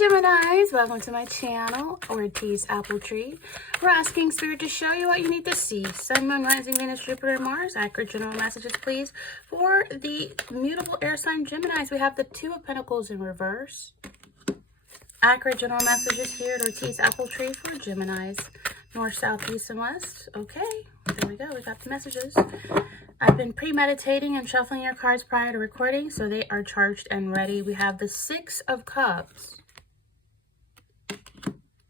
Geminis, welcome to my channel, Ortiz Apple Tree. We're asking Spirit to show you what you need to see. Sun, Moon, Rising, Venus, Jupiter, and Mars. Accurate general messages, please. For the mutable air sign Geminis, we have the Two of Pentacles in reverse. Accurate general messages here at Ortiz Apple Tree for Geminis. North, South, East, and West. Okay, there we go. We got the messages. I've been premeditating and shuffling your cards prior to recording, so they are charged and ready. We have the Six of Cups,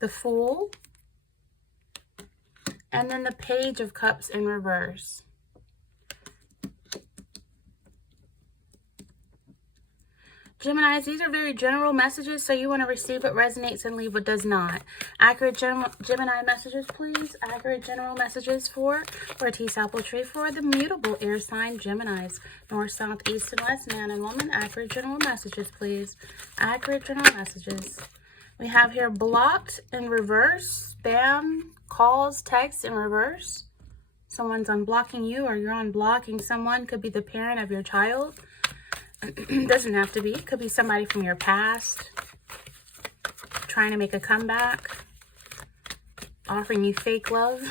the Fool, and then the Page of Cups in reverse. Geminis, these are very general messages, so you want to receive what resonates and leave what does not. Accurate Gemini messages, please. Accurate general messages for Ortiz Apple Tree for the mutable air sign Geminis. North, South, East, and West, man and woman. Accurate general messages, please. Accurate general messages. We have here blocked in reverse. Spam, calls, texts in reverse. Someone's unblocking you or you're unblocking someone. Could be the parent of your child. Doesn't have to be. It could be somebody from your past trying to make a comeback, offering you fake love.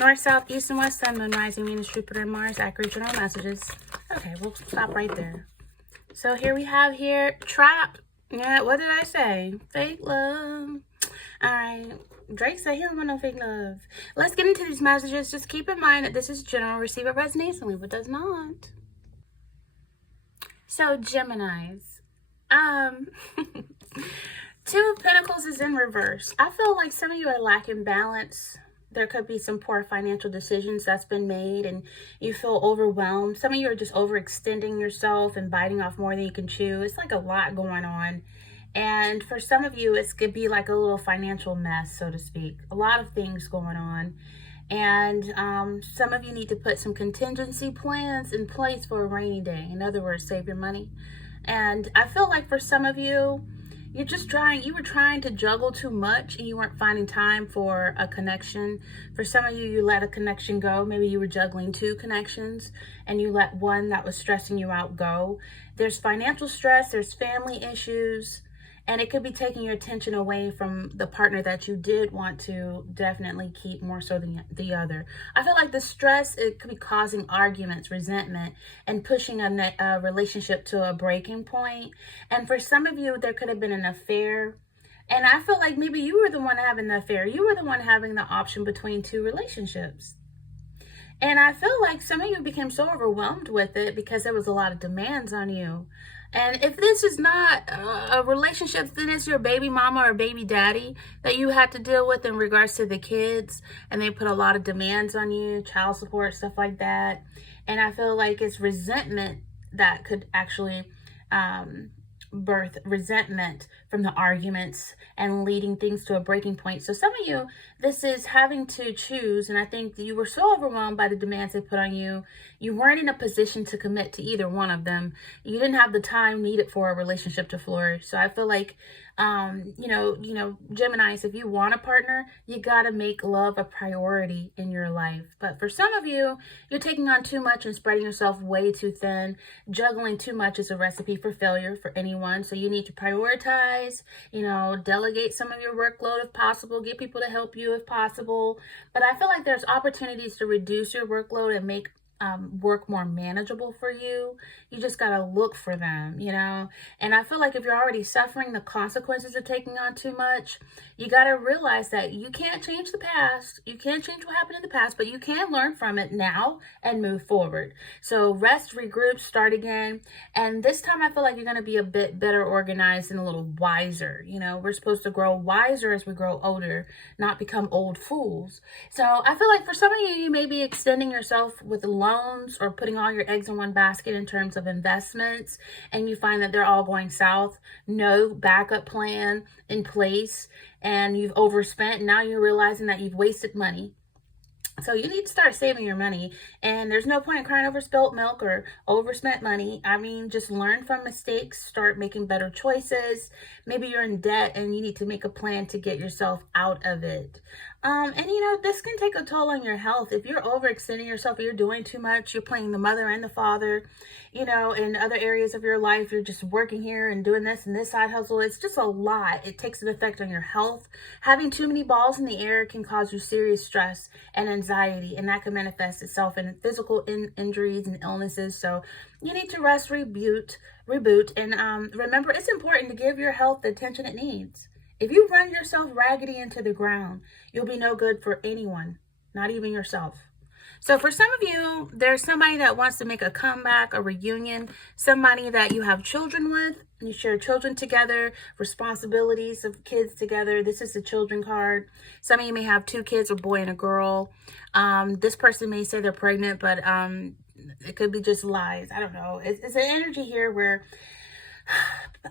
North, South, East, and West, Sun, Moon, Rising, Venus, Jupiter, and Mars. Accurate general messages. Okay, we'll stop right there. So here we have trapped. Yeah, what did I say? Fake love. All right. Drake said he don't want no fake love. Let's get into these messages. Just keep in mind that this is general. Receive what resonates and leave what does not. So, Geminis, Two of Pentacles is in reverse. I feel like some of you are lacking balance. There could be some poor financial decisions that's been made and you feel overwhelmed. Some of you are just overextending yourself and biting off more than you can chew. It's like a lot going on. And for some of you, it could be like a little financial mess, so to speak. A lot of things going on. And some of you need to put some contingency plans in place for a rainy day. In other words, save your money. And I feel like for some of you, you were trying to juggle too much and you weren't finding time for a connection. For some of you, you let a connection go. Maybe you were juggling two connections and you let one that was stressing you out go. There's financial stress, there's family issues. And it could be taking your attention away from the partner that you did want to definitely keep more so than the other. I feel like the stress, it could be causing arguments, resentment, and pushing a relationship to a breaking point. And for some of you, there could have been an affair. And I feel like maybe you were the one having the affair. You were the one having the option between two relationships. And I feel like some of you became so overwhelmed with it because there was a lot of demands on you. And if this is not a relationship, then it's your baby mama or baby daddy that you had to deal with in regards to the kids. And they put a lot of demands on you, child support, stuff like that. And I feel like it's resentment that could actually birth resentment from the arguments and leading things to a breaking point. So some of you, this is having to choose, and I think you were so overwhelmed by the demands they put on you, you weren't in a position to commit to either one of them. You didn't have the time needed for a relationship to flourish. So I feel like Geminis, if you want a partner, you got to make love a priority in your life. But for some of you, you're taking on too much and spreading yourself way too thin. Juggling too much is a recipe for failure for anyone. So you need to prioritize, delegate some of your workload if possible, get people to help you if possible. But I feel like there's opportunities to reduce your workload and make work more manageable for you. You just got to look for them, and I feel like if you're already suffering the consequences of taking on too much, you got to realize that you can't change the past. You can't change what happened in the past, but you can learn from it now and move forward. So rest, regroup, start again. And this time I feel like you're going to be a bit better organized and a little wiser. We're supposed to grow wiser as we grow older, not become old fools. So I feel like for some of you, you may be extending yourself with loans or putting all your eggs in one basket in terms of investments, and you find that they're all going south. No backup plan in place, and you've overspent. Now you're realizing that you've wasted money. So you need to start saving your money, and there's no point in crying over spilt milk or overspent money. I mean, just learn from mistakes, start making better choices. Maybe you're in debt and you need to make a plan to get yourself out of it. And this can take a toll on your health. If you're overextending yourself, if you're doing too much, you're playing the mother and the father, in other areas of your life, you're just working here and doing this and this side hustle. It's just a lot. It takes an effect on your health. Having too many balls in the air can cause you serious stress and anxiety, and that can manifest itself in physical injuries and illnesses. So you need to rest, reboot, and remember, it's important to give your health the attention it needs. If you run yourself raggedy into the ground, you'll be no good for anyone, not even yourself. So for some of you, there's somebody that wants to make a comeback, a reunion, somebody that you have children with, you share children together, responsibilities of kids together. This is the children card. Some of you may have 2 kids, a boy and a girl. This person may say they're pregnant, but it could be just lies. I don't know. It's an energy here where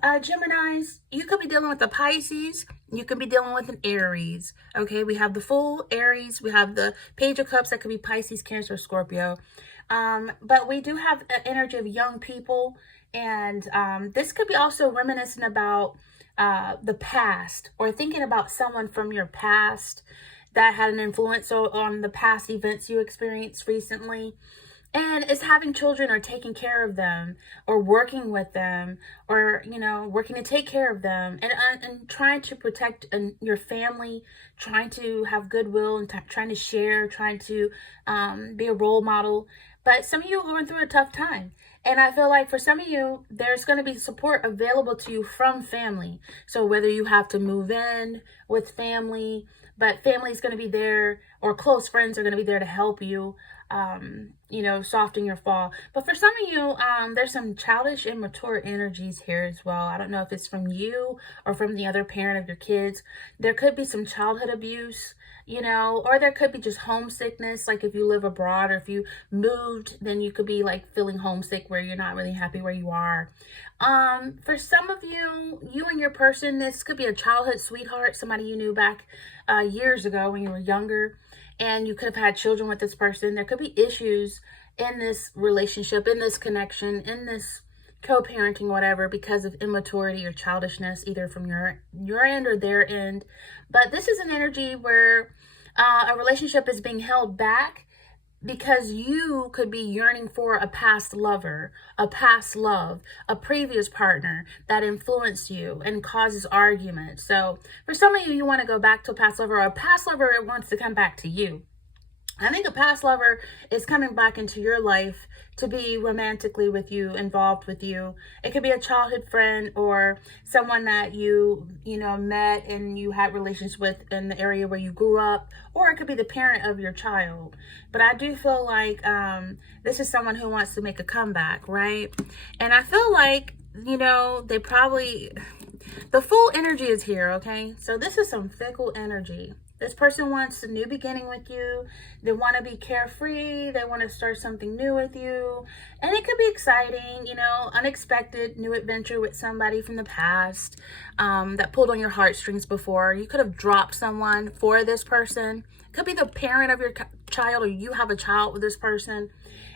Geminis, you could be dealing with a Pisces, you could be dealing with an Aries. Okay, we have the full Aries, we have the Page of Cups that could be Pisces, Cancer, Scorpio. But we do have an energy of young people, and this could be also reminiscent about the past, or thinking about someone from your past that had an influence on the past events you experienced recently. And it's having children or taking care of them or working with them or, working to take care of them and trying to protect your family, trying to have goodwill and trying to share, trying to be a role model. But some of you are going through a tough time. And I feel like for some of you, there's going to be support available to you from family. So whether you have to move in with family, but family is going to be there, or close friends are going to be there to help you, soften your fall. But for some of you, there's some childish, immature energies here as well. I don't know if it's from you or from the other parent of your kids. There could be some childhood abuse, or there could be just homesickness. Like if you live abroad or if you moved, then you could be like feeling homesick where you're not really happy where you are. For some of you, you and your person, this could be a childhood sweetheart, somebody you knew back years ago when you were younger, and you could have had children with this person. There could be issues in this relationship, in this connection, in this co-parenting, whatever, because of immaturity or childishness, either from your end or their end. But this is an energy where a relationship is being held back because you could be yearning for a past lover, a past love, a previous partner that influenced you and causes arguments. So for some of you, you want to go back to a past lover, or a past lover wants to come back to you. I think a past lover is coming back into your life to be romantically with you, involved with you. It could be a childhood friend or someone that you met and you had relations with in the area where you grew up, or it could be the parent of your child. But I do feel like this is someone who wants to make a comeback, right? And I feel like, they probably, the full energy is here, okay? So this is some fickle energy. This person wants a new beginning with you. They want to be carefree. They want to start something new with you. And it could be exciting, unexpected new adventure with somebody from the past that pulled on your heartstrings before. You could have dropped someone for this person. It could be the parent of your child, or you have a child with this person.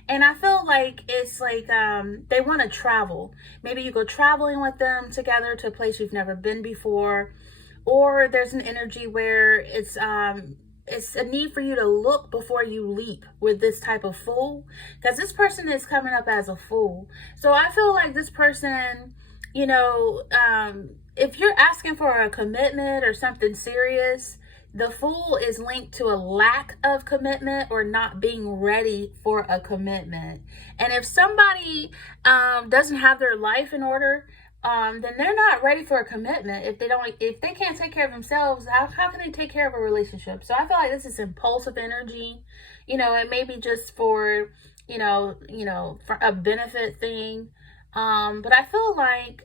And I feel like it's like they want to travel. Maybe you go traveling with them together to a place you've never been before. Or there's an energy where it's a need for you to look before you leap with this type of fool, because this person is coming up as a fool. So I feel like this person, if you're asking for a commitment or something serious, the fool is linked to a lack of commitment or not being ready for a commitment. And if somebody doesn't have their life in order, then they're not ready for a commitment. If they can't take care of themselves, how can they take care of a relationship? So I feel like this is impulsive energy. It may be just for, for a benefit thing. But I feel like,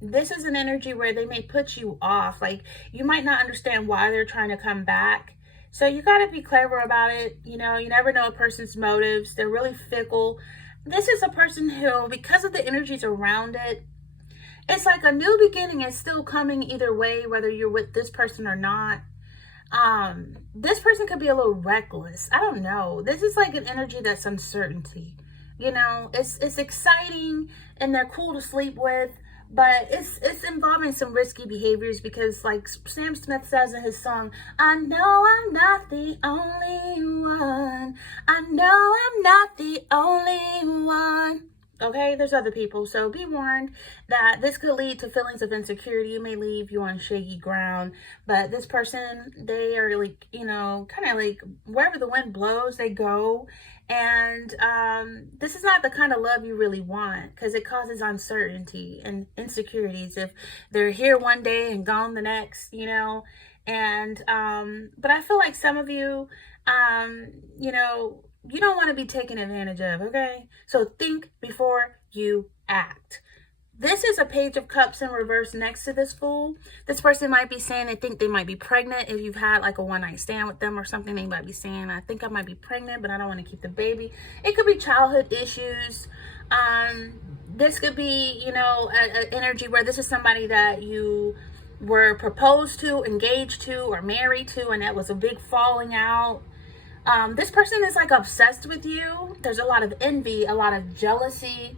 this is an energy where they may put you off. Like you might not understand why they're trying to come back. So you got to be clever about it. You never know a person's motives. They're really fickle. This is a person who, because of the energies around it, it's like a new beginning is still coming either way, whether you're with this person or not. This person could be a little reckless. I don't know. This is like an energy that's uncertainty. It's exciting and they're cool to sleep with, but it's involving some risky behaviors because, like Sam Smith says in his song, I know I'm not the only one. I know I'm not the only one. Okay, there's other people, so be warned that this could lead to feelings of insecurity. It may leave you on shaky ground, but this person, they are like, kind of like wherever the wind blows, they go. And this is not the kind of love you really want, because it causes uncertainty and insecurities if they're here one day and gone the next, And but I feel like some of you, you don't want to be taken advantage of, okay? So think before you act. This is a Page of Cups in reverse next to this Fool. This person might be saying they think they might be pregnant. If you've had like a one-night stand with them or something, they might be saying, I think I might be pregnant, but I don't want to keep the baby. It could be childhood issues. This could be, an energy where this is somebody that you were proposed to, engaged to, or married to, and that was a big falling out. This person is like obsessed with you. There's a lot of envy, a lot of jealousy,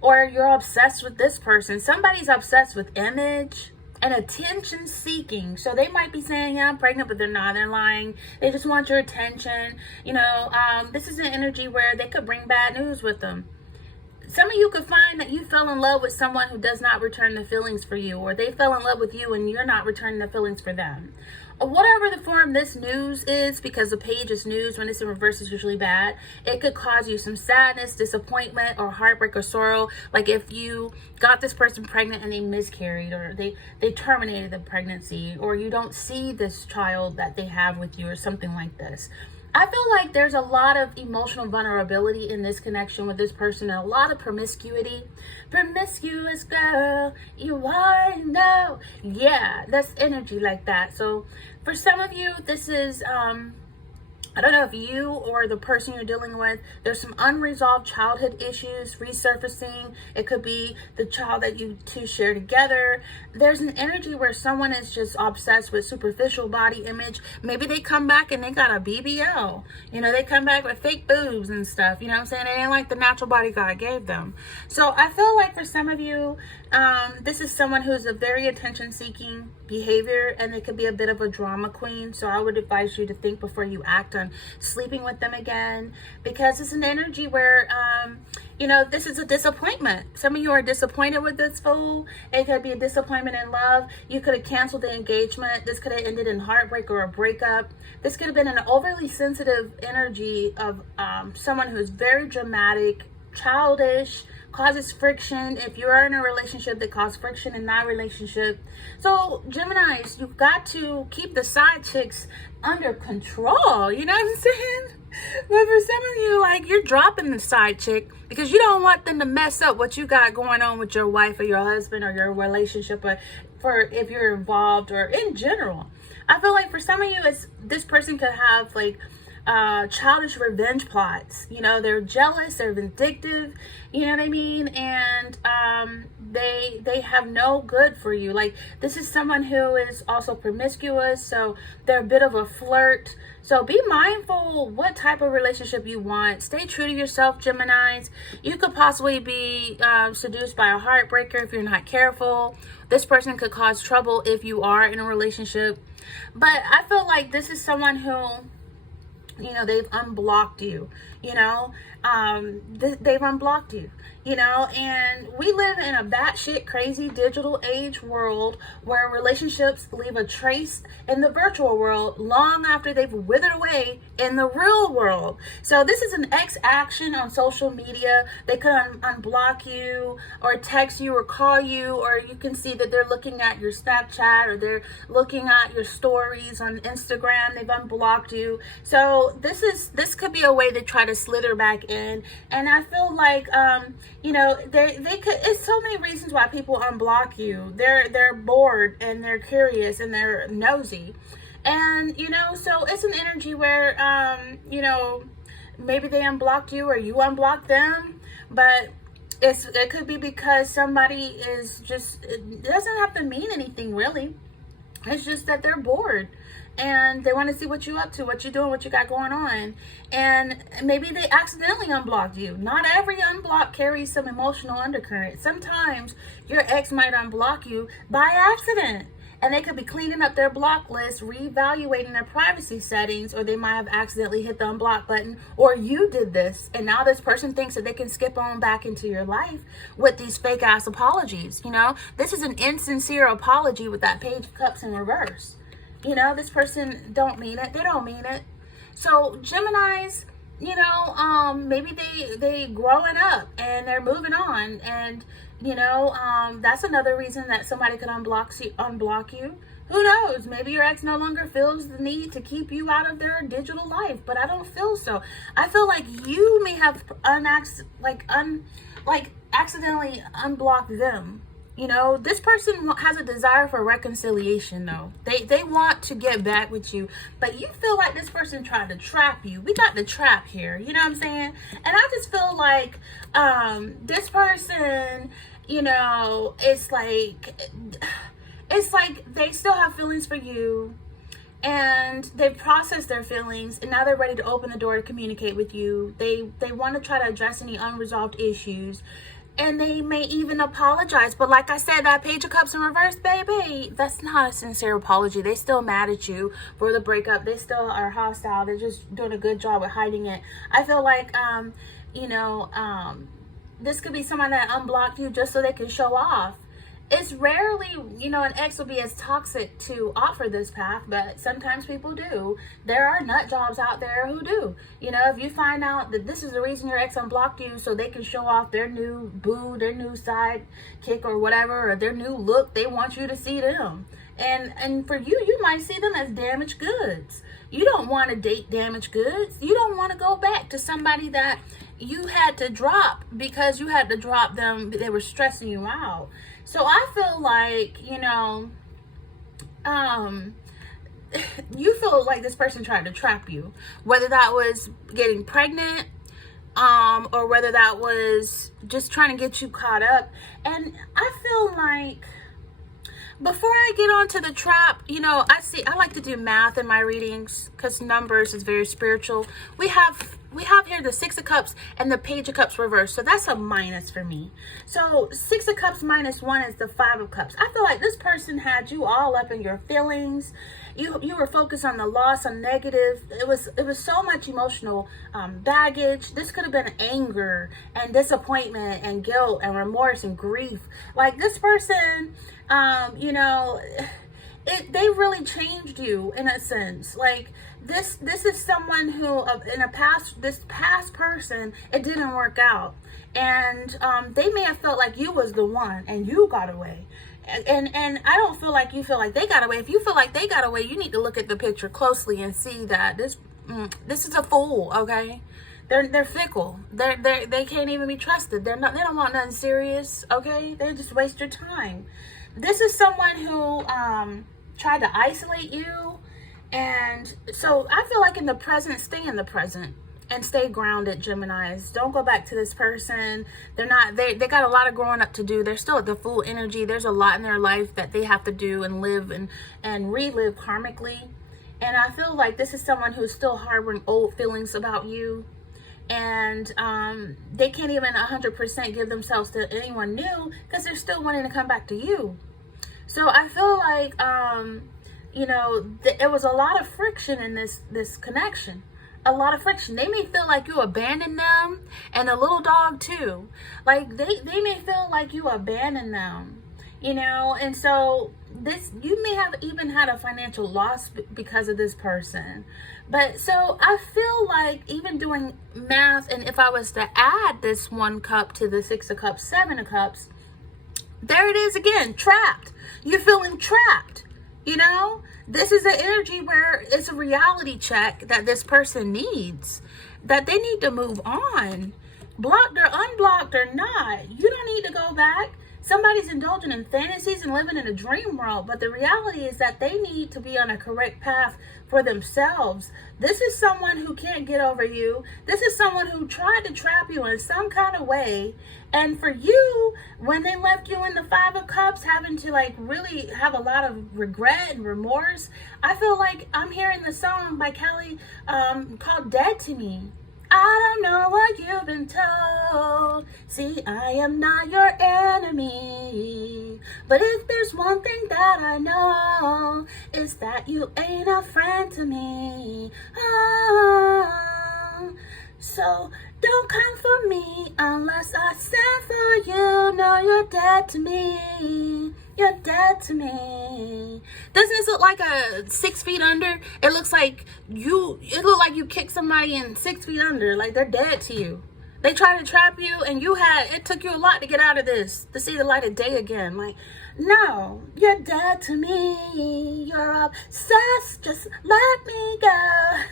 or you're obsessed with this person. Somebody's obsessed with image and attention seeking. So they might be saying, yeah, I'm pregnant, but they're not. They're lying. They just want your attention. This is an energy where they could bring bad news with them. Some of you could find that you fell in love with someone who does not return the feelings for you, or they fell in love with you and you're not returning the feelings for them. Whatever the form this news is, because the page is news, when it's in reverse is usually bad, it could cause you some sadness, disappointment, or heartbreak or sorrow. Like if you got this person pregnant and they miscarried, or they terminated the pregnancy, or you don't see this child that they have with you, or something like this. I feel like there's a lot of emotional vulnerability in this connection with this person, and a lot of promiscuity. Promiscuous girl, you already know. Yeah, that's energy like that. So for some of you, this is, I don't know if you or the person you're dealing with, there's some unresolved childhood issues resurfacing. It could be the child that you two share together. There's an energy where someone is just obsessed with superficial body image. Maybe they come back and they got a BBL. They come back with fake boobs and stuff. You know what I'm saying? They ain't like the natural body God gave them. So I feel like for some of you, this is someone who's a very attention-seeking behavior, and it could be a bit of a drama queen. So I would advise you to think before you act on sleeping with them again, because it's an energy where this is a disappointment. Some of you are disappointed with this Fool. It could be a disappointment in love. You could have canceled the engagement. This could have ended in heartbreak or a breakup. This could have been an overly sensitive energy of someone who's very dramatic, childish, causes friction. If you're in a relationship that causes friction in that relationship. So Geminis, you've got to keep the side chicks under control. You know what I'm saying? But for some of you, like, you're dropping the side chick because you don't want them to mess up what you got going on with your wife or your husband or your relationship, or for if you're involved, or in general. I feel like for some of you, this person could have like childish revenge plots. They're jealous, they're vindictive, you know what I mean? And they have no good for you. Like, this is someone who is also promiscuous, so they're a bit of a flirt. So be mindful what type of relationship you want. Stay true to yourself, Geminis. You could possibly be seduced by a heartbreaker if you're not careful. This person could cause trouble if you are in a relationship. But I feel like this is someone who, they've unblocked you, they've unblocked you, and we live in a batshit crazy digital age world where relationships leave a trace in the virtual world long after they've withered away in the real world. So this is an X action on social media. They could unblock you or text you or call you, or you can see that they're looking at your Snapchat or they're looking at your stories on Instagram. They've unblocked you. So this could be a way to try to slither back in. And I feel like they could. It's so many reasons why people unblock you. They're bored and they're curious and they're nosy, and so it's an energy where maybe they unblocked you or you unblocked them, but it could be because somebody is just. It doesn't have to mean anything really. It's just that they're bored. and they want to see what you're up to, what you're doing, what you got going on. And maybe they accidentally unblocked you. Not every unblock carries some emotional undercurrent. Sometimes your ex might unblock you by accident, and they could be cleaning up their block list, reevaluating their privacy settings, or they might have accidentally hit the unblock button, or you did this, and now this person thinks that they can skip on back into your life with these fake ass apologies. You know, this is an insincere apology with that Page of Cups in reverse. You know, this person don't mean it. They don't mean it. So Geminis, you know, maybe they growing up and they're moving on, and you know, that's another reason that somebody could unblock you. Who knows? Maybe your ex no longer feels the need to keep you out of their digital life, but I don't feel so. I feel like you may have accidentally unblocked them. You know, this person has a desire for reconciliation, though. They want to get back with you, but you feel like this person tried to trap you. We got the trap here, you know what I'm saying? And I just feel like this person, you know, it's like they still have feelings for you, and they've processed their feelings, and now they're ready to open the door to communicate with you. They want to try to address any unresolved issues. And they may even apologize. But like I said, that Page of Cups in reverse, baby, that's not a sincere apology. They still mad at you for the breakup. They still are hostile. They're just doing a good job with hiding it. I feel like, you know, this could be someone that unblocked you just so they can show off. It's rarely, you know, an ex will be as toxic to offer this path, but sometimes people do. There are nut jobs out there who do. You know, if you find out that this is the reason your ex unblocked you so they can show off their new boo, their new side kick or whatever, or their new look, they want you to see them. And for you, you might see them as damaged goods. You don't want to date damaged goods. You don't want to go back to somebody that you had to drop because you had to drop them. They were stressing you out. So I feel like, you know, you feel like this person tried to trap you, whether that was getting pregnant, or whether that was just trying to get you caught up. And I feel like, before I get on to the trap, you know, I like to do math in my readings because numbers is very spiritual. We have here the Six of Cups and the Page of Cups reversed. So that's a minus for me. So Six of Cups minus 1 is the Five of Cups. I feel like this person had you all up in your feelings. You were focused on the loss, on negative. It was so much emotional baggage. This could have been anger and disappointment and guilt and remorse and grief. Like this person, you know, they really changed you in a sense. Like this is someone who this past person, it didn't work out, and they may have felt like you was the one and you got away. And I don't feel like you feel like they got away. If you feel like they got away, you need to look at the picture closely and see that this is a fool. Okay, they're fickle. They can't even be trusted. They don't want nothing serious. Okay, they just waste your time. This is someone who tried to isolate you, and so I feel like in the present, stay in the present. And stay grounded, Geminis. Don't go back to this person. They got a lot of growing up to do. They're still at the full energy. There's a lot in their life that they have to do and live and relive karmically. And I feel like this is someone who's still harboring old feelings about you. And they can't even 100% give themselves to anyone new because they're still wanting to come back to you. So I feel like, you know, it was a lot of friction in this connection. A lot of friction. They may feel like you abandoned them, and the little dog too. Like they may feel like you abandoned them, you know. And so you may have even had a financial loss because of this person. But so I feel like even doing math, and if I was to add this 1 cup to the 6 of Cups, 7 of Cups, there it is again, trapped. You're feeling trapped, you know. This is an energy where it's a reality check that this person needs, that they need to move on. Blocked or unblocked or not, you don't need to go back. Somebody's indulging in fantasies and living in a dream world, but the reality is that they need to be on a correct path for themselves. This is someone who can't get over you. This is someone who tried to trap you in some kind of way. And for you, when they left you in the Five of Cups, having to like really have a lot of regret and remorse, I feel like I'm hearing the song by Kelly called Dead to Me. I don't know what you've been told. See, I am not your enemy. But if there's one thing that I know, it's that you ain't a friend to me. Oh, so don't come for me unless I send for you. No, you're dead to me. You're dead to me. Doesn't this look like a 6 feet under? It looks like you kicked somebody in 6 feet under. Like they're dead to you. They tried to trap you and it took you a lot to get out of this, to see the light of day again. Like, no, you're dead to me. You're obsessed. Just let me go.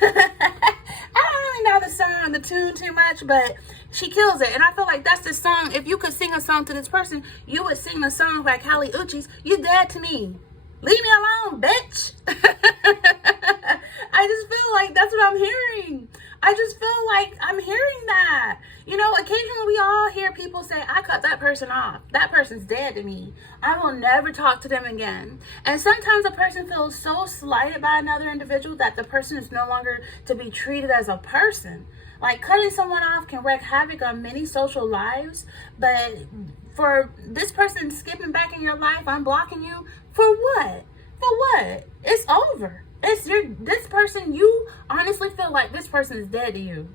I don't really know the song, the tune too much, but she kills it. And I feel like that's the song. If you could sing a song to this person, you would sing the song by Kali Uchis, You Dead to Me. Leave me alone, bitch. I just feel like that's what I'm hearing. I just feel like I'm hearing that. You know, occasionally we all hear people say, I cut that person off. That person's dead to me. I will never talk to them again. And sometimes a person feels so slighted by another individual that the person is no longer to be treated as a person. Like cutting someone off can wreak havoc on many social lives, but for this person skipping back in your life, unblocking you, for what? For what? It's over. This person, you honestly feel like this person is dead to you.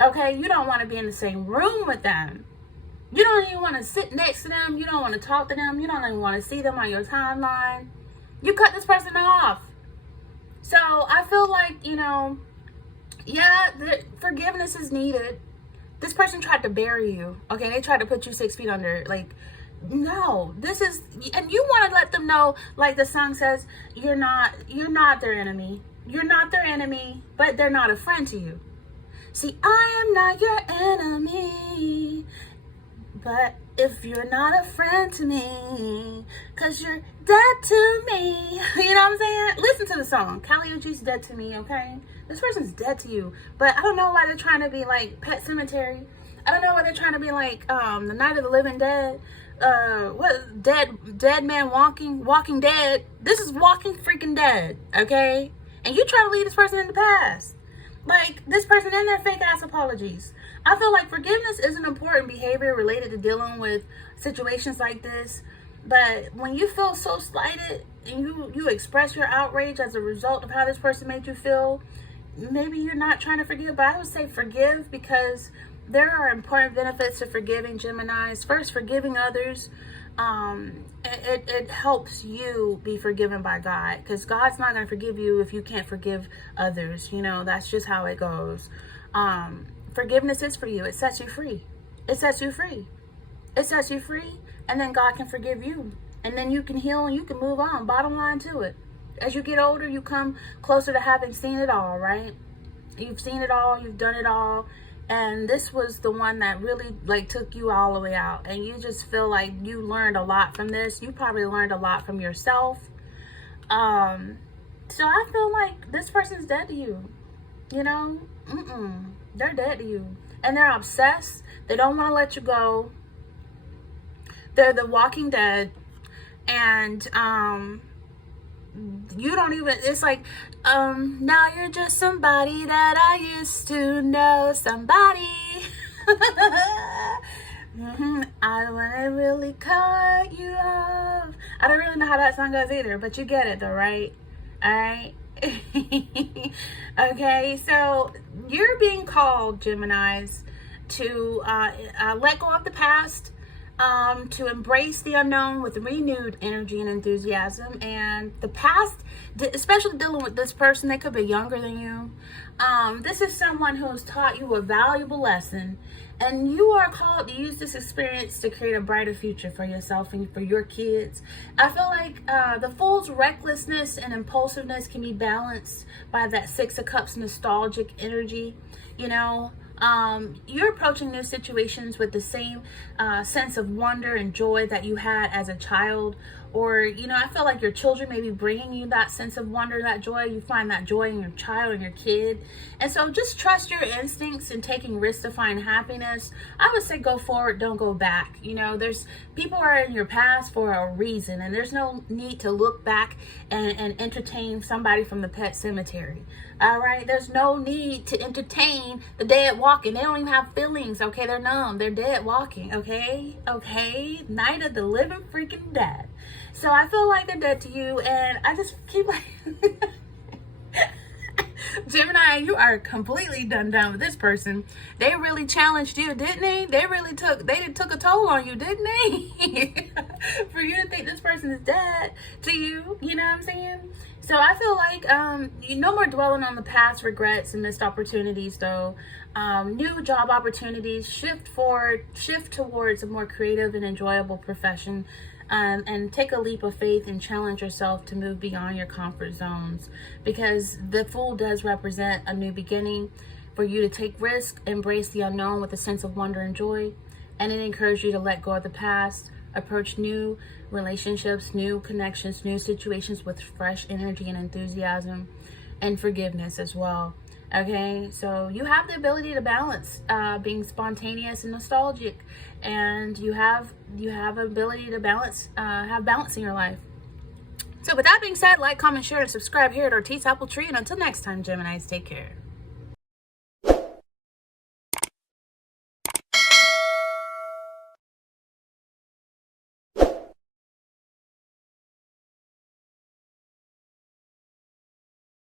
Okay, you don't want to be in the same room with them. You don't even want to sit next to them. You don't want to talk to them. You don't even want to see them on your timeline. You cut this person off. So I feel like, forgiveness is needed. This person tried to bury you. Okay, they tried to put you 6 feet under. Like, no, and you want to let them know, like the song says, you're not their enemy. You're not their enemy, but they're not a friend to you. See, I am not your enemy, but if you're not a friend to me, cause you're dead to me. You know what I'm saying? Listen to the song. Kali Uchis's Dead to Me, okay? This person's dead to you. But I don't know why they're trying to be like Pet Cemetery. I don't know why they're trying to be like the Night of the Living Dead. Dead man walking dead. This is Walking freaking Dead, okay? And you try to lead this person in the past. Like this person and their fake ass apologies. I feel like forgiveness is an important behavior related to dealing with situations like this. But when you feel so slighted and you express your outrage as a result of how this person made you feel, maybe you're not trying to forgive. But I would say forgive, because there are important benefits to forgiving, Geminis. First, forgiving others. It helps you be forgiven by God, because God's not going to forgive you if you can't forgive others. That's just how it goes. Forgiveness is for you. It sets you free. It sets you free. It sets you free, and then God can forgive you, and then you can heal and you can move on. Bottom line to it. As you get older, you come closer to having seen it all, right? You've seen it all. You've done it all. And this was the one that really took you all the way out. And you just feel like you learned a lot from this. You probably learned a lot from yourself. So I feel like this person's dead to you. They're dead to you. And they're obsessed. They don't want to let you go. They're the Walking Dead. And you don't even, it's like, now you're just somebody that I used to know, somebody. I want to really cut you off. I don't really know how that song goes either, but you get it though, right? All right. Okay, so you're being called, Geminis, to let go of the past, to embrace the unknown with renewed energy and enthusiasm. And the past, especially dealing with this person, they could be younger than you. This is someone who has taught you a valuable lesson, and you are called to use this experience to create a brighter future for yourself and for your kids. I feel like the Fool's recklessness and impulsiveness can be balanced by that Six of Cups nostalgic energy. You're approaching new situations with the same sense of wonder and joy that you had as a child. Or, I feel like your children may be bringing you that sense of wonder, that joy. You find that joy in your child and your kid. And so just trust your instincts in taking risks to find happiness. I would say go forward, don't go back. There's people are in your past for a reason, and there's no need to look back and entertain somebody from the pet cemetery. All right, there's no need to entertain the dead walking. They don't even have feelings. Okay, they're numb. They're dead walking. Okay, night of the living freaking dead. So I feel like they're dead to you, and I just keep like, Gemini, you are completely done with this person. They really challenged you, didn't they? They took a toll on you, didn't they? For you to think this person is dead to you, you know what I'm saying? So I feel like no more dwelling on the past regrets and missed opportunities, though. New job opportunities, shift towards a more creative and enjoyable profession. And take a leap of faith and challenge yourself to move beyond your comfort zones, because the Fool does represent a new beginning for you to take risk, embrace the unknown with a sense of wonder and joy, and it encourages you to let go of the past, approach new relationships, new connections, new situations with fresh energy and enthusiasm and forgiveness as well. Okay, so you have the ability to balance being spontaneous and nostalgic, and you have ability to have balance in your life. So with that being said, like, comment, share, and subscribe here at Ortiz Apple Tree. And until next time, Geminis, take care.